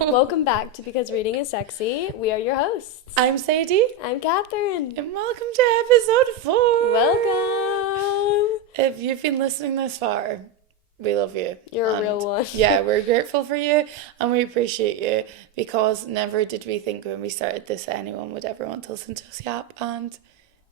Welcome back to Because Reading is Sexy. We are your hosts. I'm Sadie. I'm Kathryn. And welcome to episode 4. Welcome. If you've been listening this far, we love you. You're a real one. Yeah, we're grateful for you and we appreciate you, because never did we think when we started this anyone would ever want to listen to us yap, and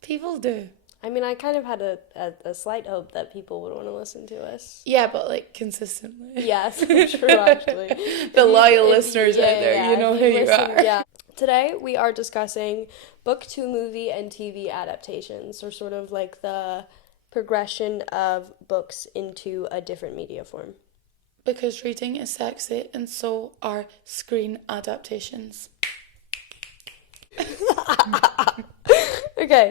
people do. I mean, I kind of had a slight hope that people would want to listen to us. Yeah, but like consistently. Yes, true, actually. The loyal listeners out there, you know who you are. Yeah. Today we are discussing book to movie and TV adaptations, or sort of like the progression of books into a different media form. Because reading is sexy, and so are screen adaptations. Okay,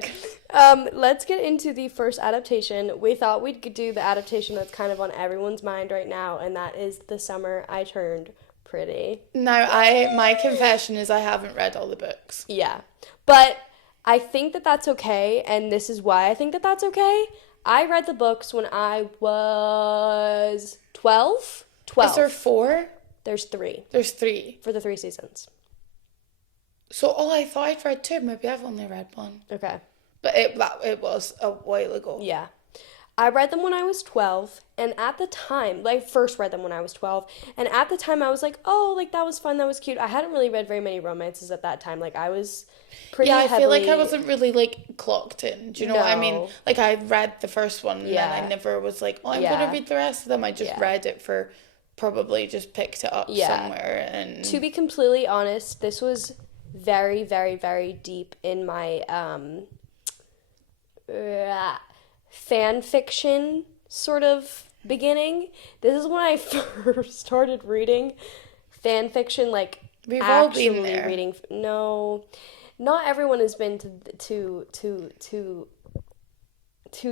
let's get into the first adaptation. We thought we'd do the adaptation that's kind of on everyone's mind right now, and that is The Summer I Turned Pretty. Now, my confession is I haven't read all the books. Yeah, but I think that that's okay, and this is why I think that that's okay. I read the books when I was 12. Is there 4? There's 3. There's 3. For the 3 seasons. So, I thought I'd read 2. Maybe I've only read 1. Okay. But it was a while ago. Yeah. I read them when I was 12, and at the time, first read them when I was 12, and at the time I was like, oh, that was fun, that was cute. I hadn't really read very many romances at that time. I was pretty I heavily... feel like I wasn't really, clocked in. Do you know what I mean? I read the first one, and then I never was like, oh, I'm going to read the rest of them. I just read it for, probably just picked it up somewhere. And to be completely honest, this was very, very, very deep in my fan fiction sort of beginning. This is when I first started reading fan fiction, we've all been there. Reading. No, not everyone has been to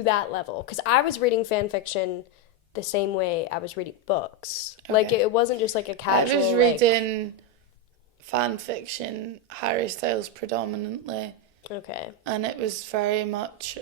that level, because I was reading fan fiction the same way I was reading books. Okay. It wasn't just a casual. I was reading fan fiction, Harry Styles predominantly. Okay. And it was very much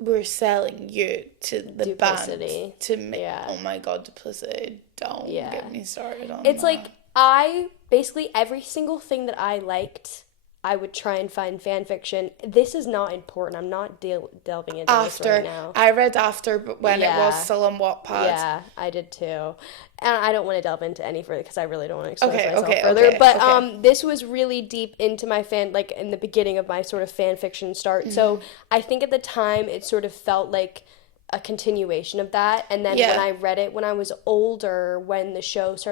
we're selling you to the Duplicity. band to make. Yeah. Oh my god, duplicity! Don't get me started on. It's that. I basically every single thing that I liked, I would try and find fan fiction. This is not important. I'm not delving into this right now. I read After, but when it was still on Wattpad. Yeah, I did too. And I don't want to delve into any further because I really don't want to expose myself further. But this was really deep into my in the beginning of my sort of fan fiction start. Mm-hmm. So I think at the time it sort of felt like a continuation of that. And then when I read it when I was older, when the show came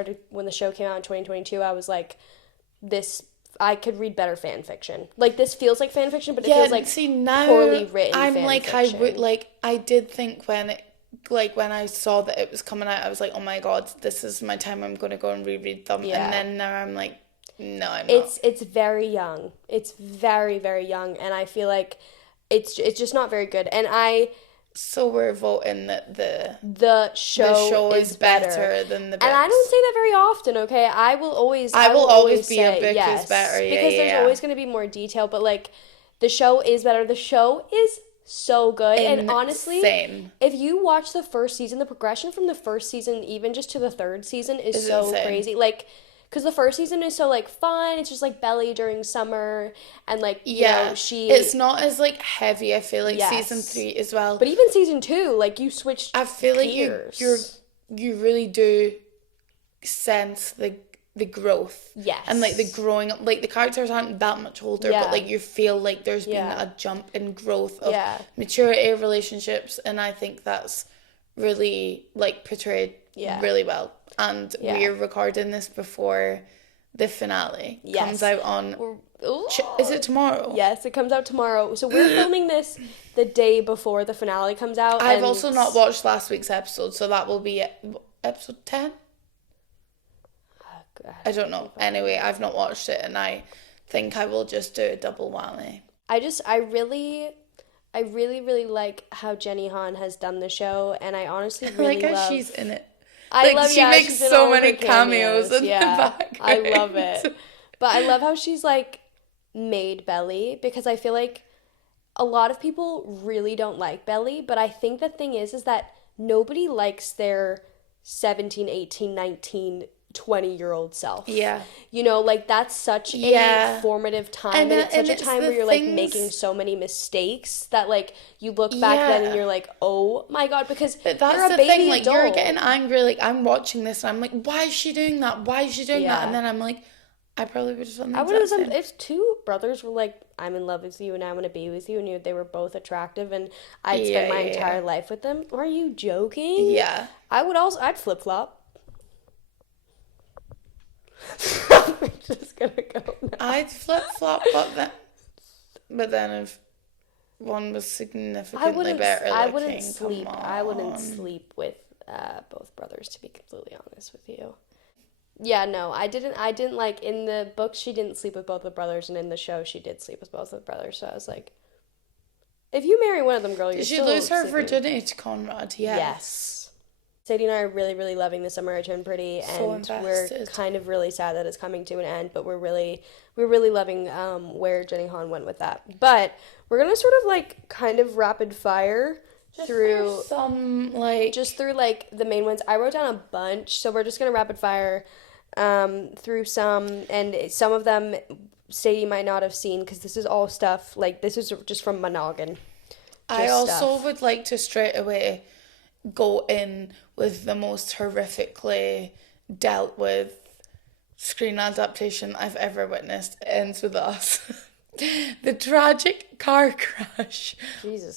out in 2022, I was like, I could read better fan fiction. This feels like fan fiction, but it feels like poorly written fan fiction. I did think when it, when I saw that it was coming out, I was like, oh my god, this is my time, I'm going to go and reread them. Yeah. And then now I'm like, no, I'm not. It's very young. It's very, very young, and I feel like it's just not very good. And So we're voting that the show is better than the books. And I don't say that very often, okay? I will always be say, a book yes, is better. Yeah, because there's always going to be more detail, but the show is better. The show is so good. And honestly, if you watch the first season, the progression from the first season even just to the third season is so insane. Crazy. Because the first season is so fun. It's just Belly during summer, and it's not as heavy. I feel like season 3 as well. But even season 2, you switched. I feel gears. you really do sense the growth. Yes. And the growing up. The characters aren't that much older, but you feel like there's been a jump in growth of maturity of relationships, and I think that's really portrayed really well. And we're recording this before the finale comes out on... Is it tomorrow? Yes, it comes out tomorrow. So we're filming this the day before the finale comes out. I've also not watched last week's episode, so that will be episode 10? Oh, I don't know. Anyway, I've not watched it, and I think I will just do a double whammy. I really, really like how Jenny Han has done the show, and I honestly really love... how she's in it. She makes so many cameos in the background. I love it. But I love how she's made Belly, because I feel like a lot of people really don't like Belly, but I think the thing is that nobody likes their 17, 18, 19 20-year-old self. Yeah. You know, like, that's such a formative time, and it's such a time where you're, like, making so many mistakes that, like, you look back then and you're like, oh my God, because but that's you're a the baby thing, like, adult. you're getting angry, like, I'm watching this and I'm like, why is she doing that? Why is she doing that? And then I'm like, I probably would have done the exact same. If two brothers were like, I'm in love with you and I want to be with you, and they were both attractive and I'd spend my entire life with them, are you joking? Yeah. I'd flip-flop. We're just gonna go now. I'd flip-flop, but then if one was significantly better looking, I wouldn't sleep with both brothers, to be completely honest with you. Yeah, no, I didn't like, in the book she didn't sleep with both the brothers, and in the show she did sleep with both of the brothers, so I was like, if you marry one of them, girl, you're still Did she lose her sleeping. virginity to Conrad? Yes. Sadie and I are really, really loving The Summer I Turned Pretty, and we're kind of really sad that it's coming to an end, but we're really loving where Jenny Han went with that. But we're gonna sort of, like, kind of rapid fire through some, like, just through, like, the main ones. I wrote down a bunch, so we're just gonna rapid fire through some, and some of them Sadie might not have seen, because this is all stuff, like, this is just from my noggin. I also would like to straight away go in with the most horrifically dealt with screen adaptation I've ever witnessed. It ends with us. The tragic car crash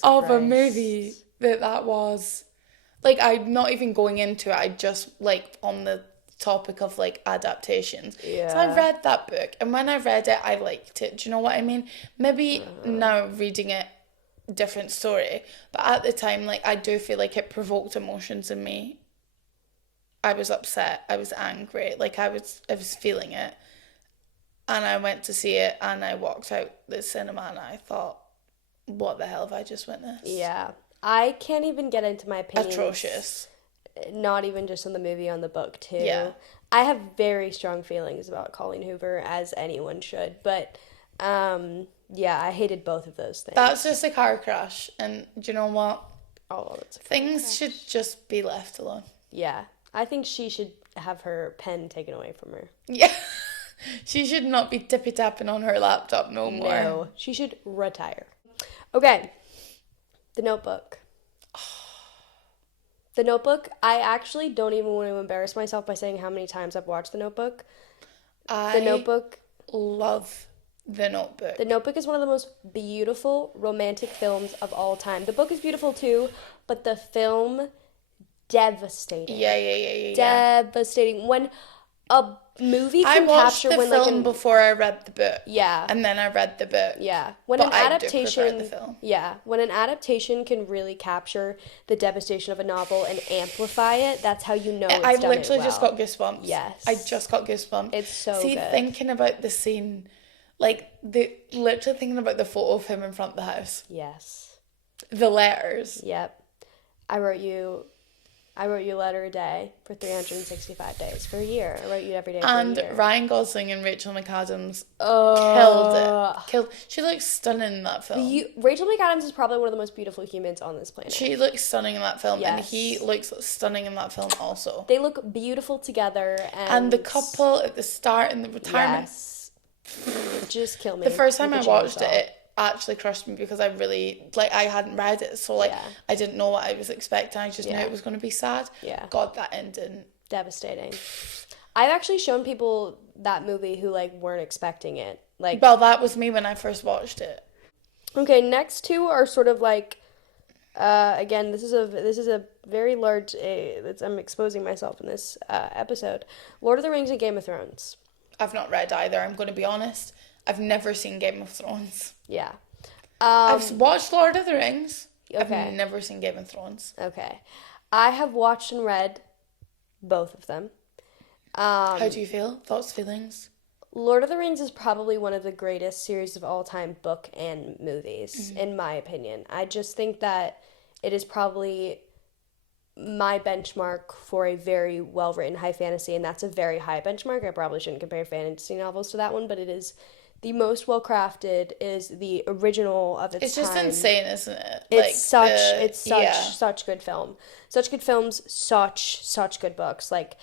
of a movie that was. Like, I'm not even going into it, I just, like, on the topic of, like, adaptations. Yeah. So I read that book, and when I read it, I liked it. Do you know what I mean? Maybe now reading it, different story, but at the time, like, I do feel like it provoked emotions in me. I was upset, I was angry, like, I was feeling it, and I went to see it, and I walked out the cinema, and I thought, what the hell have I just witnessed? Yeah, I can't even get into my opinions. Atrocious. Not even just on the movie, on the book too. Yeah. I have very strong feelings about Colleen Hoover, as anyone should, but yeah, I hated both of those things. That's just a car crash, and do you know what? Oh, that's a things should just be left alone. Yeah, I think she should have her pen taken away from her. Yeah, she should not be tippy-tapping on her laptop no more. No, she should retire. Okay, The Notebook. The Notebook, I actually don't even want to embarrass myself by saying how many times I've watched The Notebook. The Notebook. Love The Notebook. The Notebook is one of the most beautiful romantic films of all time. The book is beautiful too, but the film, devastating. Yeah. Devastating. When a movie can capture... I watched the film before I read the book. Yeah. And then I read the book. Yeah. When an adaptation... I do prefer the film. Yeah. When an adaptation can really capture the devastation of a novel and amplify it, that's how you know it's done it well. I literally just got goosebumps. Yes. I just got goosebumps. It's so good. Thinking about the scene... Like, literally thinking about the photo of him in front of the house. Yes. The letters. Yep. I wrote you a letter a day for 365 days for a year. I wrote you every day for a year. And Ryan Gosling and Rachel McAdams killed it. She looks stunning in that film. Rachel McAdams is probably one of the most beautiful humans on this planet. She looks stunning in that film, and he looks stunning in that film also. They look beautiful together. And the couple at the start in the retirement... Yes. Just kill me. The first time I watched it actually crushed me, because I really, like, I hadn't read it, so, like, I didn't know what I was expecting. I just knew it was going to be sad. Yeah. God, that ending. Devastating. I've actually shown people that movie who, like, weren't expecting it. Like, well, that was me when I first watched it. Okay, next two are sort of like, again, this is a very large, I'm exposing myself in this episode. Lord of the Rings and Game of Thrones. I've not read either, I'm going to be honest. I've never seen Game of Thrones. Yeah. I've watched Lord of the Rings. Okay. I've never seen Game of Thrones. Okay. I have watched and read both of them. How do you feel? Thoughts, feelings? Lord of the Rings is probably one of the greatest series of all time, book and movies, in my opinion. I just think that it is probably my benchmark for a very well-written high fantasy, and that's a very high benchmark. I probably shouldn't compare fantasy novels to that one, but it is the most well-crafted, is the original of its time. It's just insane, isn't it? It's such good film. Such good films, such good books. Like,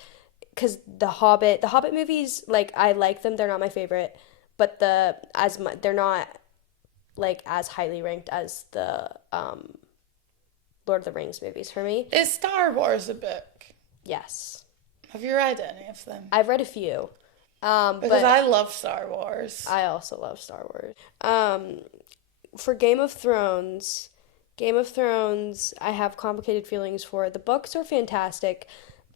because the Hobbit movies, like, I like them. They're not my favorite, but they're not like as highly ranked as the Lord of the Rings movies for me. Is Star Wars a book? Yes. Have you read any of them? I've read a few. Because I love Star Wars. I also love Star Wars. For Game of Thrones, I have complicated feelings for. The books are fantastic,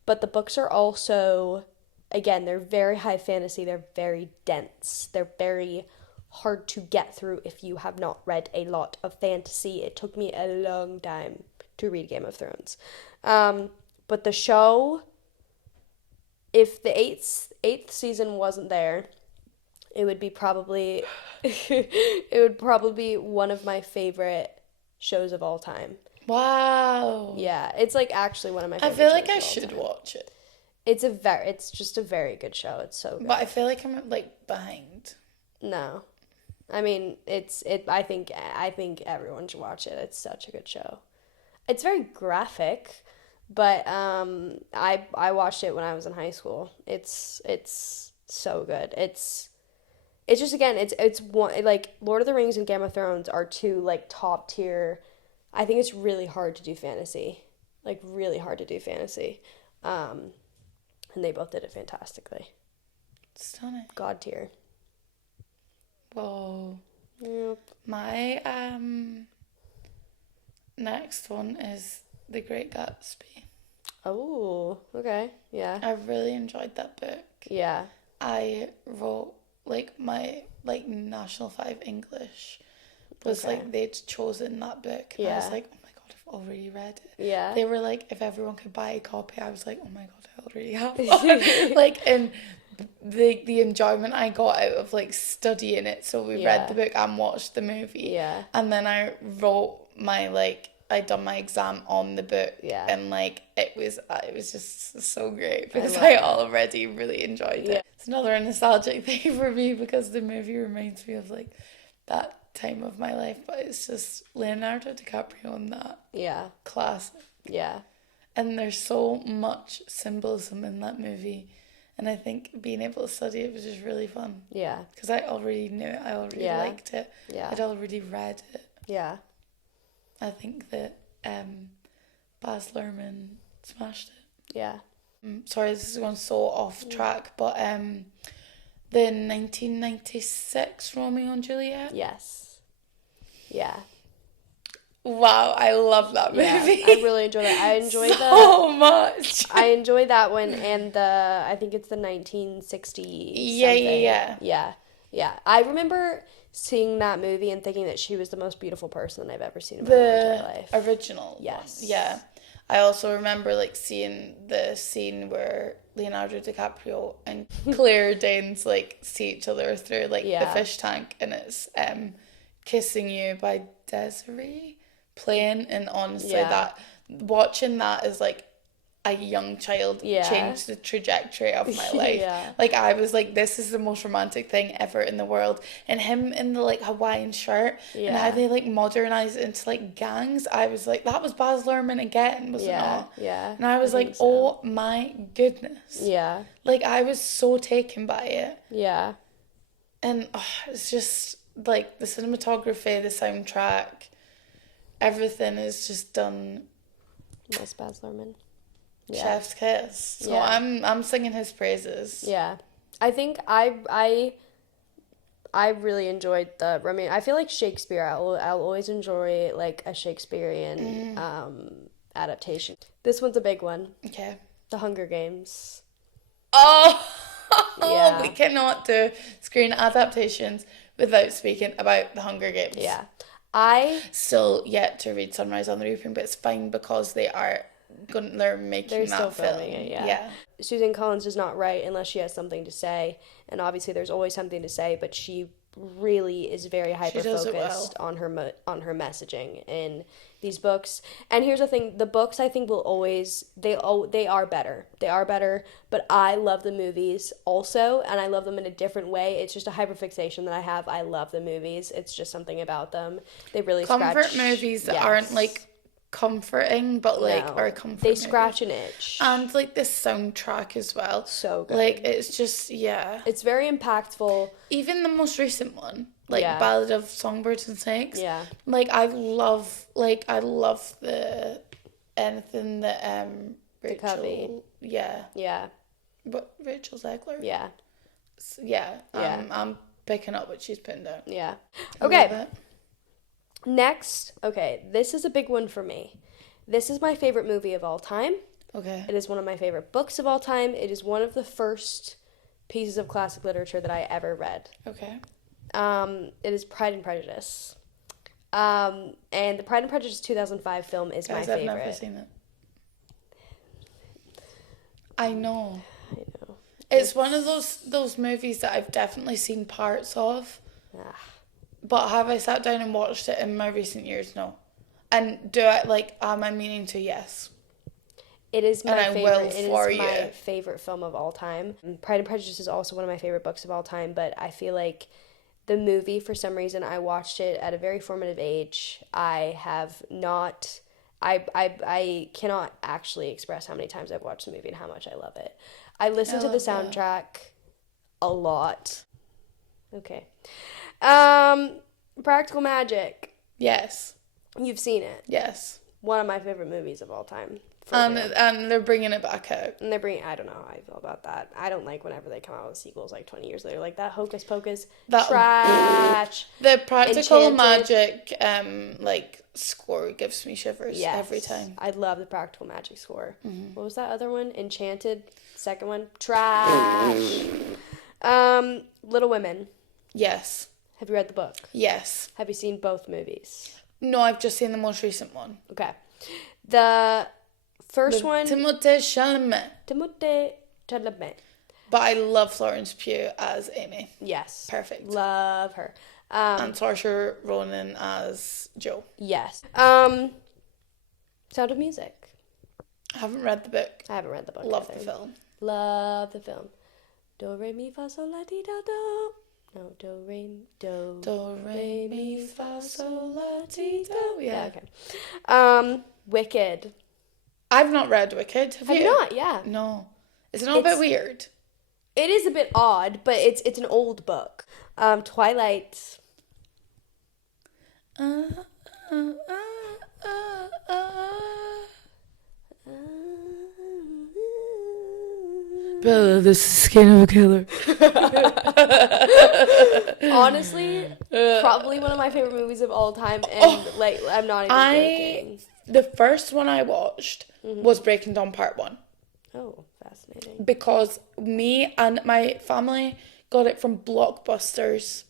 but the books are also, again, they're very high fantasy. They're very dense. They're very hard to get through if you have not read a lot of fantasy. It took me a long time to read Game of Thrones. But the show, if the eighth season wasn't there, it would be probably one of my favorite shows of all time. Wow. Yeah, it's like actually one of my favorite shows. I feel like I should watch it. It's just a very good show. It's so good. But I feel like I'm like behind. No. I mean, I think everyone should watch it. It's such a good show. It's very graphic, but I watched it when I was in high school. It's so good. It's just, again, it's one, like, Lord of the Rings and Game of Thrones are two, like, top tier. I think it's really hard to do fantasy. Like, really hard to do fantasy. And they both did it fantastically. Stunning. God tier. Whoa. Yep. My next one is The Great Gatsby. Oh, okay. Yeah. I really enjoyed that book. Yeah. I wrote, like, my, like, National 5 English was, like, they'd chosen that book. And I was like, oh my God, I've already read it. Yeah. They were like, if everyone could buy a copy, I was like, oh my God, I already have one. Like, and the enjoyment I got out of, like, studying it. So we read the book and watched the movie. Yeah. And then I wrote my, like, I'd done my exam on the book. Yeah. And, like, it was just so great because I already really enjoyed it. It's another nostalgic thing for me because the movie reminds me of, like, that time of my life. But it's just Leonardo DiCaprio in that. Yeah. Classic. Yeah. And there's so much symbolism in that movie. And I think being able to study it was just really fun. Yeah. Because I already knew it. I already liked it. Yeah. I'd already read it. Yeah. I think that Baz Luhrmann smashed it. Yeah. Sorry, this is going so off track, but the 1996 Romeo and Juliet. Yes. Yeah. Wow, I love that movie. Yeah, I really enjoy that. I enjoy so much. I enjoy that one and I think it's the 1960s. Yeah. I remember seeing that movie and thinking that she was the most beautiful person I've ever seen in my entire life. The original. Yes. One. Yeah. I also remember, like, seeing the scene where Leonardo DiCaprio and Claire Danes, like, see each other through, like, the fish tank, and it's Kissing You by Desiree playing, and honestly watching that as, like, a young child changed the trajectory of my life. Like, I was like, this is the most romantic thing ever in the world. And him in the, like, Hawaiian shirt and how they, like, modernized it into, like, gangs. I was like, that was Baz Luhrmann again, was it not? Yeah. And I was like, oh my goodness. Yeah. Like, I was so taken by it. Yeah. And it's just, like, the cinematography, the soundtrack, everything is just done. Nice Baz Luhrmann. Yeah. Chef's kiss. So I'm singing his praises. Yeah. I think I really enjoyed the Romeo. I feel like Shakespeare, I'll always enjoy, like, a Shakespearean adaptation. This one's a big one. Okay. The Hunger Games. Oh! Yeah. We cannot do screen adaptations without speaking about The Hunger Games. Yeah. I still yet to read Sunrise on the Reaping, but it's fine because they're making that film. Yeah. Susan Collins does not write unless she has something to say, and obviously there's always something to say, but she really is very hyper focused on her messaging in these books. And here's the thing, the books I think will always they are better, but I love the movies also, and I love them in a different way. It's just a hyperfixation that I have. I love the movies. It's just something about them. They really comfort movies that aren't, like, comforting, but like are comforting. They scratch an itch. And like the soundtrack as well. So good. Like it's just It's very impactful. Even the most recent one, like Ballad of Songbirds and Snakes. Yeah. Like I love the anything that Rachel. Yeah. Yeah. But Rachel Zegler. Yeah. I'm picking up what she's putting down. Yeah. Okay. Next, this is a big one for me. This is my favorite movie of all time. Okay. It is one of my favorite books of all time. It is one of the first pieces of classic literature that I ever read. Okay. It is Pride and Prejudice. And the Pride and Prejudice 2005 film is my favorite. I've never seen it. I know. It's one of those movies that I've definitely seen parts of. But have I sat down and watched it in my recent years? No. And am I meaning to? Yes. It is my favorite. It is my favorite film of all time. Pride and Prejudice is also one of my favorite books of all time, but I feel like the movie, for some reason, I watched it at a very formative age. I cannot actually express how many times I've watched the movie and how much I love it. I listen to the soundtrack a lot. Okay. Practical Magic. Yes. You've seen it. Yes. One of my favorite movies of all time. And they're bringing it back out. And I don't know how I feel about that. I don't like whenever they come out with sequels like 20 years later. Like that Hocus Pocus. Trash. The Practical Magic score gives me shivers every time. I love the Practical Magic score. Mm-hmm. What was that other one? Enchanted. Second one. Trash. Little Women. Yes. Have you read the book? Yes. Have you seen both movies? No, I've just seen the most recent one. Okay. The first one... Timothée Chalamet. But I love Florence Pugh as Amy. Yes. Perfect. Love her. And Saoirse Ronan as Jo. Yes. Sound of Music. I haven't read the book. I haven't read the book. Love the film. Love the film. Do, re, mi, fa, sol, la, ti, da, do. No, do, re, mi, fa, sol, la, ti, do. Yeah, okay. Wicked. I've not read Wicked. Have you? Not? Yeah. No. Is it not a bit weird? It is a bit odd, but it's an old book. Twilight. Bella, this is Skin of a Killer. Honestly, probably one of my favorite movies of all time, and I'm not even joking. The first one I watched was Breaking Dawn Part 1. Oh, fascinating. Because me and my family got it from Blockbusters.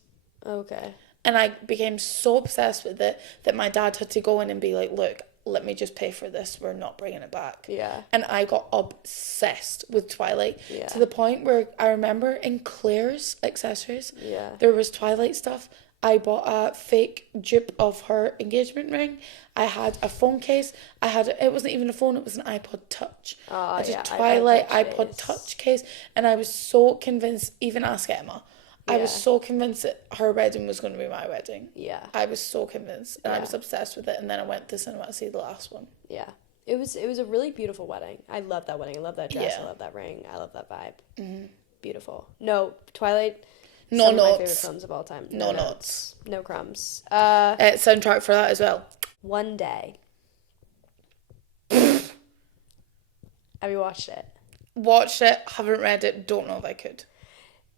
Okay. And I became so obsessed with it that my dad had to go in and be like, look, let me just pay for this. We're not bringing it back. Yeah. And I got obsessed with Twilight to the point where I remember in Claire's accessories, there was Twilight stuff. I bought a fake dupe of her engagement ring. I had a phone case. It wasn't even a phone, it was an iPod Touch. I had a Twilight iPod Touch case. And I was so convinced, even ask Emma, I was so convinced that her wedding was going to be my wedding. Yeah. I was so convinced. And I was obsessed with it. And then I went to cinema to see the last one. Yeah. It was a really beautiful wedding. I love that wedding. I love that dress. I love that ring. I love that vibe. Mm-hmm. Beautiful. No, Twilight... No some notes. Of my favorite films of all time. No notes. No crumbs. Soundtrack for that as well. One Day. Have you watched it? Watched it. Haven't read it. Don't know if I could.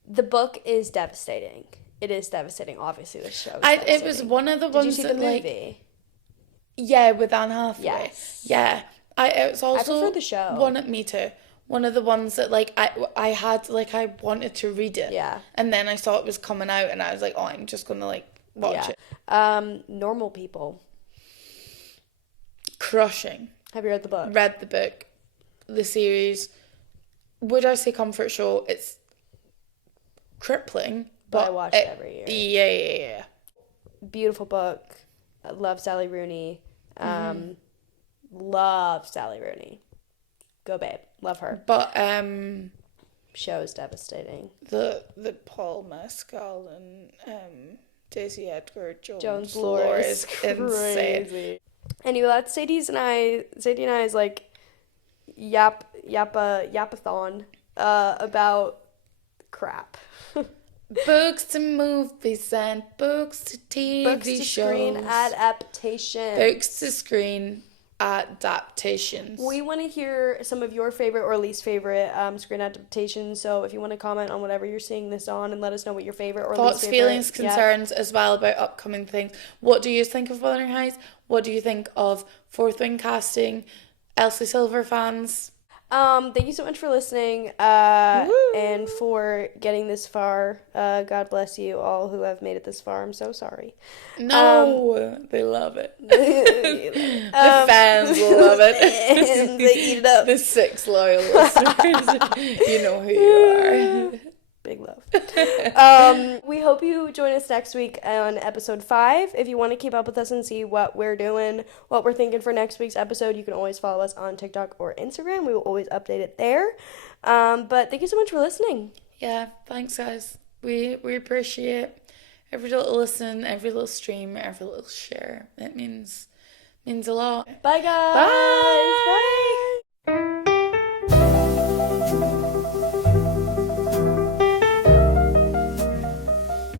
The book is devastating. It is devastating. Obviously, the show. It was one of the ones that movie? Yeah, with Anne Hathaway. Yes. Yeah. It was also. I prefer the show. Me too. One of the ones that I wanted to read it. Yeah. And then I saw it was coming out and I was like, oh, I'm just gonna watch it. Normal People. Crushing. Have you read the book? Read the book. The series. Would I say comfort show? It's crippling. But I watch it every year. Yeah. Beautiful book. I love Sally Rooney. Love Sally Rooney. Go babe. Love her. But show is devastating. The Paul Mescal and Daisy Edgar Jones lore is insane. crazy. Anyway, that's Sadie and I's like yapathon about crap. Books to movies and books to TV books to shows. Screen adaptations. Books to screen adaptations. We want to hear some of your favorite or least favorite screen adaptations. So if you want to comment on whatever you're seeing this on and let us know what your favorite or thoughts, least favorite. Feelings, concerns as well about upcoming things. What do you think of Wuthering Heights? What do you think of Fourth Wing casting? Elsie Silver fans? Thank you so much for listening and for getting this far. God bless you all who have made it this far. I'm so sorry. No, they love it. The fans love it. And they eat it up. The 6 loyal listeners. You know who you are. Big love. We hope you join us next week on episode 5. If you want to keep up with us and see what we're doing, what we're thinking for next week's episode, you can always follow us on TikTok or Instagram. We will always update it there. But thank you so much for listening. Yeah, thanks guys. We appreciate every little listen, every little stream, every little share. It means a lot. Bye guys. Bye. Bye.